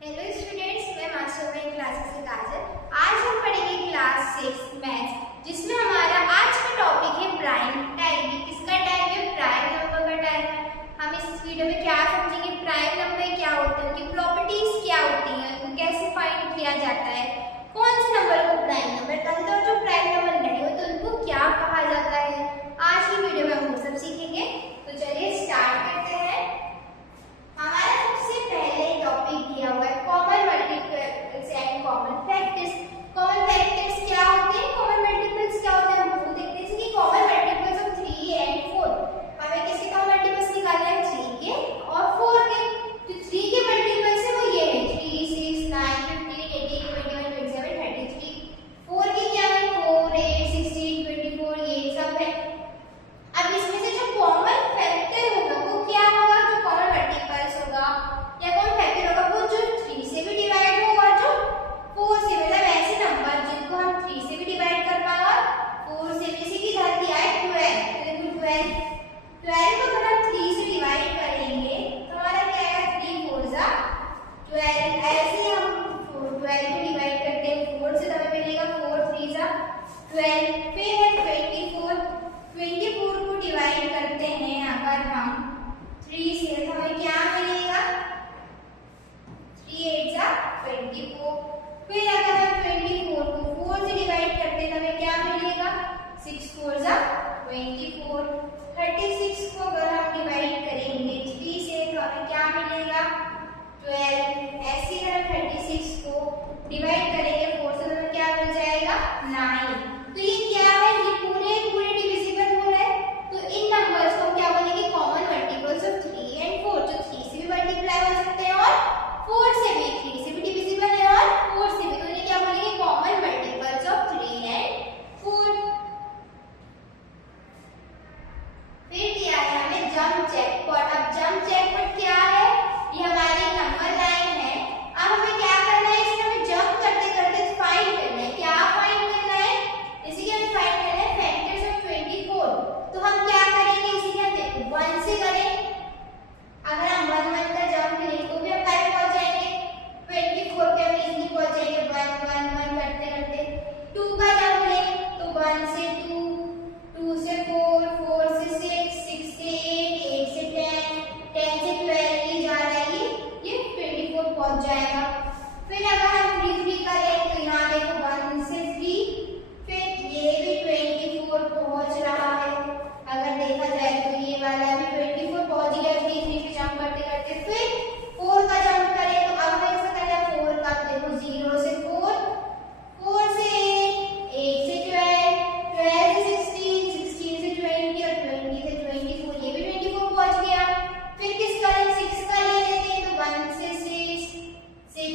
Hello students, मैं master में classes से काजल। आज हम पढ़ेंगे क्लास 6 मैथ्स, जिसमें हमारा आज का टॉपिक है प्राइम टाइम। किसका टाइम है? प्राइम नंबर का टाइम है। हम इस वीडियो में क्या समझेंगे? प्राइम नंबर क्या होता है, उनकी प्रॉपर्टीज क्या होती हैं, उनको कैसे फाइंड किया जाता है, कौन से नंबर को प्राइम नंबर कहा जाता है और जो प्राइम नंबर नहीं होते उनको क्या कहा जाता है। आज की वीडियो में हम वो सब सीखेंगे। तो चलिए स्टार्ट करते हैं। हमारा सबसे पहले टॉपिक दिया हुआ है common multiples and common factors. Common factors क्या होते हैं, कॉमन मल्टीपल्स क्या होते हैं, हम वो देखते हैं कि कॉमन मल्टीपल्स ऑफ 3 एंड 4। हमें किसके कॉमन मल्टीपल्स निकालना है? 3 के और 4 के। जो 3 के मल्टीपल्स है वो ये है 3, 6, 9, 15, 18, 21, 27, 33। 4 के क्या है? 4, 8, 16, 24, ये सब है। अब इसमें से जो कॉमन फैक्टर होगा वो क्या होगा? जो कॉमन मल्टीपल्स होगा या कॉमन फैक्टर होगा वो जो 3 से भी डिवाइड होगा, जो 4 से, मतलब ऐसे नंबर जिनको हम 3 से भी डिवाइड कर पाए और 4 से भी। इसी की धर दिया है 12। तो देखो 12 को अगर हम 3 से डिवाइड करेंगे तो हमारा क्या आएगा? 3 4 जा 12। ऐसे हम 12 को डिवाइड करते हैं 4 से, तो हमें मिलेगा 4 3 जा 12। फिर है 24 को डिवाइड करते हैं अगर हम 3 से, तो हमें क्या मिलेगा? 3 8 जा 24। फिर अगर हम 24 को 4 से डिवाइड करते हैं तो हमें क्या मिलेगा? 6 4 जा 24। 36 को अगर हम डिवाइड करेंगे 3 से तो हमें क्या मिलेगा? 12। ऐसे अगर 36 को डिवाइड करेंगे 4 से तो हमें क्या मिल जाएगा? 9। तो ये क्या है? ये पूरे डिविजिबल हो रहा है। तो इन नंबर्स को क्या बोलेंगे? Common multiples of 3 and 4। जो 3 से भी मल्टीप्लाई हो सकते हैं और 4 से भी। 3 से भी डिविजिबल है और 4 से भी, तो इन्हें क्या बोलेंगे? Common multiples of 3 and 4। फिर दिया है हमें जंप जैकपॉट। अब जंप जैकपॉट क्या है? ये हमारी नंबर लाइन है। अब हमें क्या करना है? इसमें हमें जंप करते करते फाइंड करना है। क्या फाइंड करना है? इसी के हमें फाइंड करना है फैक्टर्स ऑफ 24। तो हम क्या करेंगे? इसी के हम देखो 1 से करें। अगर हम 1 1 का जंप लें तो भी हम कहाँ पहुंच जाएंगे? 24 पे हम इजीली पहुंच जाएंगे 1 1 1 करते करते। 2 का जंप लें तो 1 से 2, 2 से 4, 4 से 6, 6 से 8, 8 से 10, 10 से 12, ये जा रहा है, ये 24 पहुंच जाएगा। फिर अगर हम 3 3 का लें तो यहाँ देखो 1 से 3, फिर ये भी 24 पहुंच रहा है। अगर देखा जाए तो ये वाला भी 24 पहुंच गया 3 3 से जंप करते करते। फिर 4 का जंप करें तो अब हमें इसका करना है 4 का। देखो 0 से 4, 4 से 8 से 12, 12 से 16, 16 से 20 और 20 से 24, ये भी 24 पहुंच गया। फिर किसका लें? 6 का ले लेते हैं तो 1 से 6, 6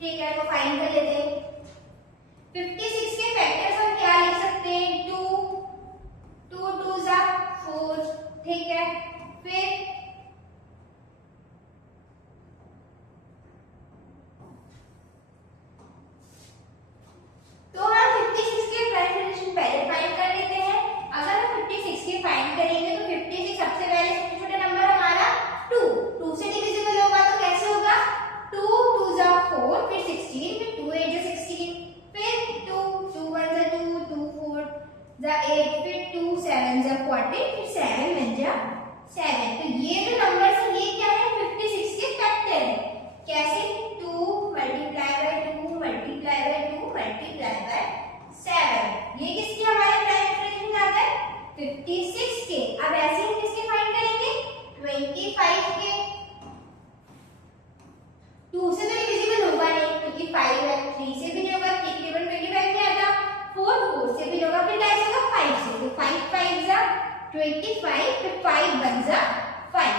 ठीक है, तो फाइंड कर लेते हैं। 56 के फैक्टर्स हम क्या लिख सकते हैं? 2 2 2 जा 4, ठीक है। फिर तो हम 56 के प्राइम फ्रैक्शन पहले फाइंड कर लेते हैं। अगर हम 56 के फाइंड करेंगे तो 56 सबसे पहले सबसे छोटा नंबर हमारा 2 2 से डिविजिबल होगा, तो कैसे होगा? 2 2 जा 4, फिर 16, फिर 2 8 जा 16, फिर 2 2 1 जा 2 2 4 जा 8, फिर 2 7 जा 14, फिर 7 1 जा 7। तो ये जो नंबर है ये क्या है? 56 के फैक्टर है। कैसे? 2 multiply by 2 multiply by 2 multiply by 7। ये किसके हमारे प्राइम फ्रैक्शन आ गए? 56 के। अब ऐसे हम किसके फाइंड करेंगे? 25 के। 2 से तो डिविजिबल होगा नहीं क्योंकि 5 है, 3 से भी नहीं होगा क्योंकि 25 नहीं आता, 4 4 से भी नहीं होगा, फिर कैसे होगा? 5 से। तो 5 5 जा 25, फिर 5 1 जा 5।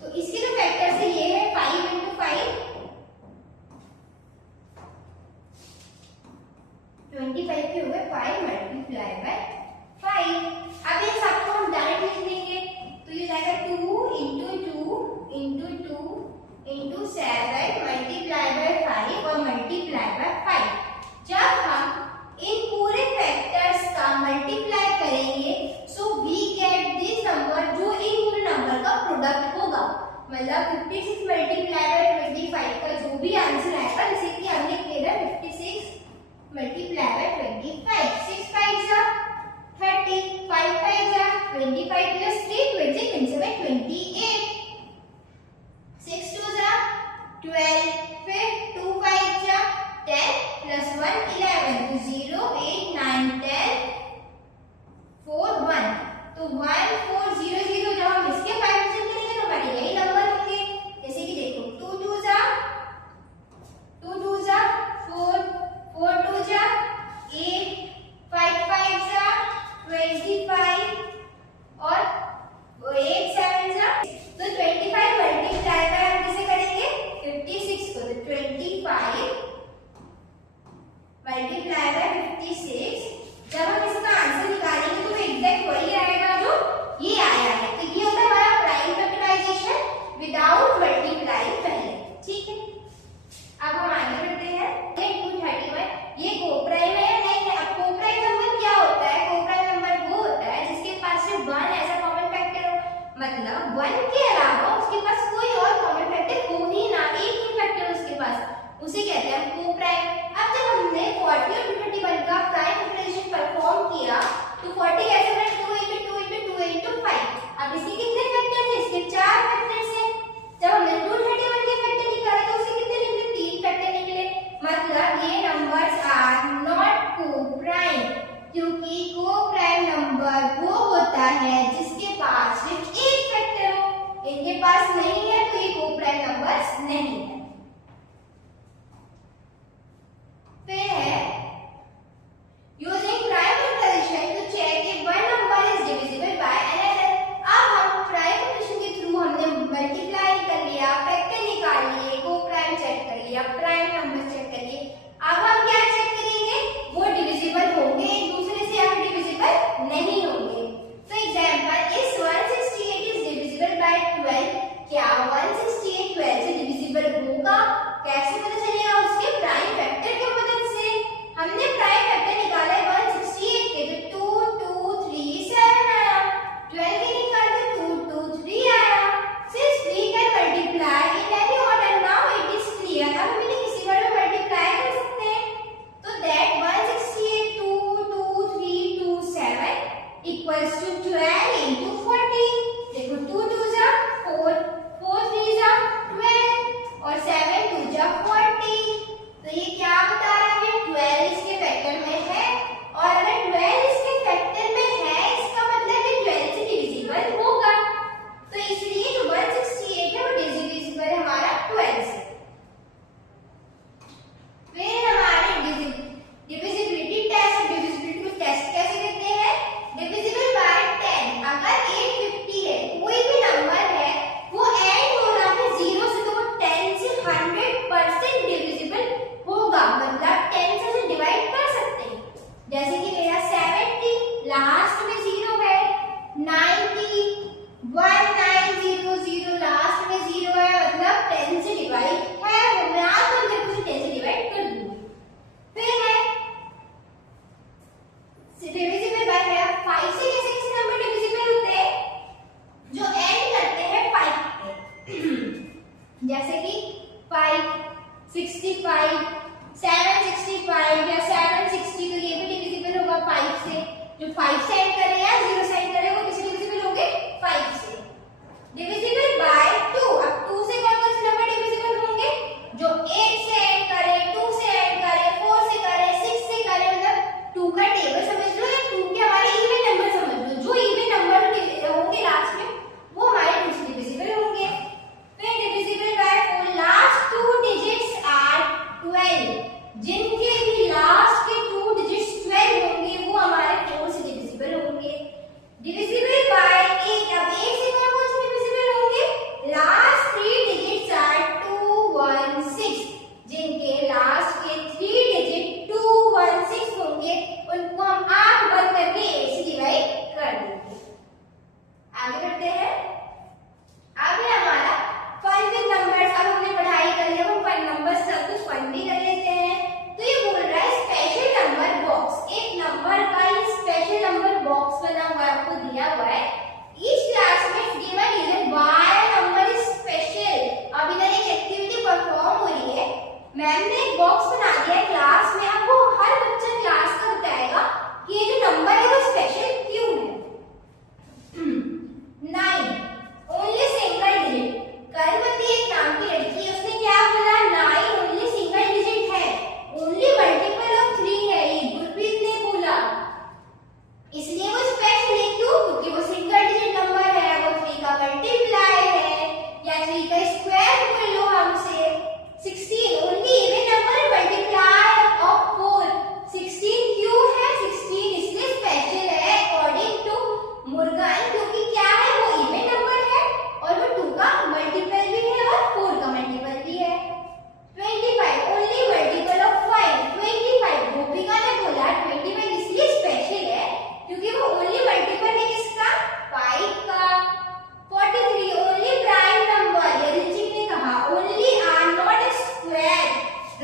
तो इसके जो फैक्टर है ये है 5 × 5 25 के हुए 5 मल्टीप्लाई बाय 5। अब ये सबको हम डायरेक्ट लिख देंगे, तो ये जाएगा 2 × 2 × 2 × 7 मल्टीप्लाई बाय 5 और मल्टीप्लाई बाय 5। जब हम इन पूरे फैक्टर्स का मल्टीप्लाई करेंगे so we get this number, जो इन पूरे नंबर का प्रोडक्ट होगा। मतलब 56 मल्टीप्लाई बाय 25 का जो भी आंसर आएगा, जैसे कि हमने किया 56 मल्टीप्लाई बाय 25, 6 5 जा 30, 5 5 जा 25 प्लस 3 20 27 28, 6 2 जा 12, फिर 2 5 जा 10 प्लस 1 11, तो 0 8 9 10 4 1। तो 1 4 0 0 जब हम इसके फाइंड करेंगे तो हमारे यही नंबर होंगे। जैसे कि देखो 2 2 जा 4 4 2 जा 8, 5 5 जा 25 और 8 7 जा, तो 25 मल्टीप्लाई बाय हम किसे करेंगे? 56 को। तो 25 मल्टीप्लाई बाय 56, जब हम इसका आंसर निकालेंगे तो एग्जैक्ट वही आएगा जो ये आया है। तो ये होता है हमारा प्राइम फैक्टराइजेशन विदाउट मल्टीप्लाई पहले, ठीक है। अब हम आगे बढ़ते हैं। ये 231 ये कोप्राइम है या नहीं है? अब कोप्राइम नंबर क्या होता है? कोप्राइम नंबर वो होता है जिसके पास सिर्फ 1 ऐसा कॉमन फैक्टर हो, मतलब 1 के अलावा उसके पास कोई और कॉमन फैक्टर हो ही ना, एक ही फैक्टर उसके पास, उसे कहते हैं कोप्राइम। अब जब हमने 40 और 231 का प्राइम फैक्टराइजेशन परफॉर्म किया तो 40 कैसे बना? 2 × 2 × 2 × 5। अब इसके कितने फैक्टर थे? इसके 4 फैक्टर्स हैं। जब हमने 231 के फैक्टर निकाला तो उसके कितने निकले? 3 फैक्टर निकले। मतलब ये नंबर्स आर नॉट कोप्राइम, क्योंकि कोप्राइम नंबर वो होता है जिसके पास सिर्फ एक फैक्टर हो। इनके पास नहीं है तो ये कोप्राइम नंबर्स नहीं है। फिर है using prime factorization to check if one number is divisible by another. अब हम प्राइम फैक्टराइजेशन के थ्रू हमने मल्टीप्लाई कर लिया, फैक्टर निकाल लिए, कोप्राइम चेक कर लिया, प्राइम नंबर चेक कर लिए। अब हम क्या चेक करेंगे? वो डिविजिबल होंगे एक दूसरे से या डिविजिबल नहीं होंगे। तो एग्जांपल इस 168 इज डिविजिबल बाय 12, क्या 168 12 से डिविजिबल होगा? जैसे कि 5, 65, 765 या 760, तो ये भी डिविजिबल होगा 5 से। जो 5 से एंड करे या 0 से एंड करे वो किससे डिविजिबल होंगे? 5 से। डिविजिबल बाय 2, अब 2 से कौन कौन से नंबर डिविजिबल होंगे? जो 8 से एंड करे, 2 से एंड करे, 4 से करे, 6 से करे, मतलब 2 का टेबल समझ लो या 2 के हमारे इवन नंबर समझ लो। जो इवन नंबर होंगे लास्ट में वो हमारे 2 से डिविजिबल होंगे। फिर divisible by 4, last 2 digits are 12, जिनके भी लास्ट के 2 डिजिट्स 12 होंगे वो हमारे 4 से डिविजिबल होंगे। डिविजिबल बाय 8, अब 8 से कौन से डिविजिबल होंगे? लास्ट 3 डिजिट्स आर 216, जिनके लास्ट के 3 डिजिट 216 होंगे उनको हम आंख बंद करके 8 से डिवाइड कर देंगे। आगे बढ़ते हैं। आगे हमारा फन विद नंबर्स। अब हमने पढ़ाई कर लिया, हम फन नंबर्स का कुछ फन भी कर लेते हैं। तो ये बोल रहा है स्पेशल नंबर बॉक्स। एक नंबर का ये स्पेशल नंबर बॉक्स बना हुआ है, आपको दिया हुआ है। Each classmate given reason why a number is special। अब इधर एक एक्टिविटी परफॉर्म हो रही है, मैम ने एक बॉक्स बना दिया है क्लास में। अब वो हर बच्चा क्लास का बताएगा कि ये जो नंबर है वो स्पेशल क्यों है। 9 ओनली सिंगल डिजिट। करमती एक नाम की लड़की है, उसने क्या बोला? 9 ओनली सिंगल डिजिट है, ओनली मल्टीपल ऑफ 3 है, ये गुरप्रीत ने बोला। इसलिए वो स्पेशल है। क्यों? क्योंकि वो सिंगल डिजिट नंबर है, वो 3 का मल्टीप्लाई है या 3 का स्क्वायर बोल लो हमसे। 16 only even number multiply of 4। 16 क्यों है? 16 इसलिए स्पेशल है अकॉर्डिंग टू मुर्गन, क्योंकि क्या है? वो इवन नंबर है और वो 2 का मल्टीपल भी है और 4 का मल्टीपल भी है। 25 ओनली मल्टीपल ऑफ 5। 25 गोपिका ने बोला 25 इसलिए स्पेशल है क्योंकि वो ओनली मल्टीपल है किसका? 5 का। 43 ओनली प्राइम नंबर। ये ऋचिक ने कहा only are not square.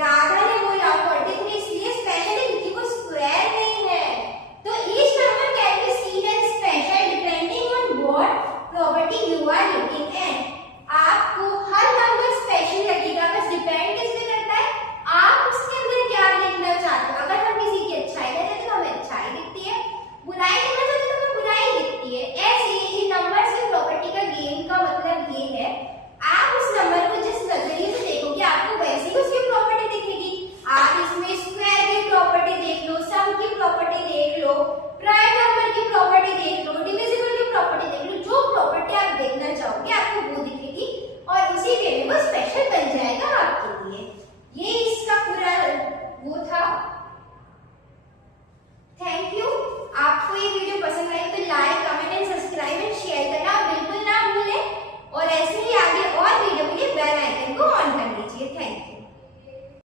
Radha ने बोला 43 इसलिए स्पेशल है क्योंकि वो स्क्वायर नहीं है। तो each number can be seen as special depending on what property you are looking at. आपको हर नंबर स्पेशल लगेगा, बस डिपेंड किस पे करता है आप उसके अंदर क्या देखना चाहते हो। अगर हम किसी की अच्छाई देखते हैं तो हमें अच्छाई दिखती है, बुराई देखना चाहते हैं तो हमें बुराई दिखती है। ऐसे ही नंबर से प्रॉपर्टी का गेम का मतलब ये है, आप उस नंबर को जिस नजरिए से देखोगे आपको वैसी ही उसकी प्रॉपर्टी दिखेगी। आप इसमें स्क्वायर की प्रॉपर्टी देख लो, सम की प्रॉपर्टी देख लो, प्राइम नंबर की प्रॉपर्टी देख लो, डिविजिबल की प्रॉपर्टी देख लो, जो प्रॉपर्टी आप देखना चाहोगे आपको वो दिखेगी और उसी वे में वो स्पेशल बन जाएगा आपके लिए। ये इसका पूरा वो था। Thank you. आपको ये वीडियो पसंद आई तो like, comment and subscribe and share करना बिल्कुल ना भूलें और ऐसे ही आगे और वीडियो के लिए बेल आइकन को ऑन कर लीजिए। Thank you.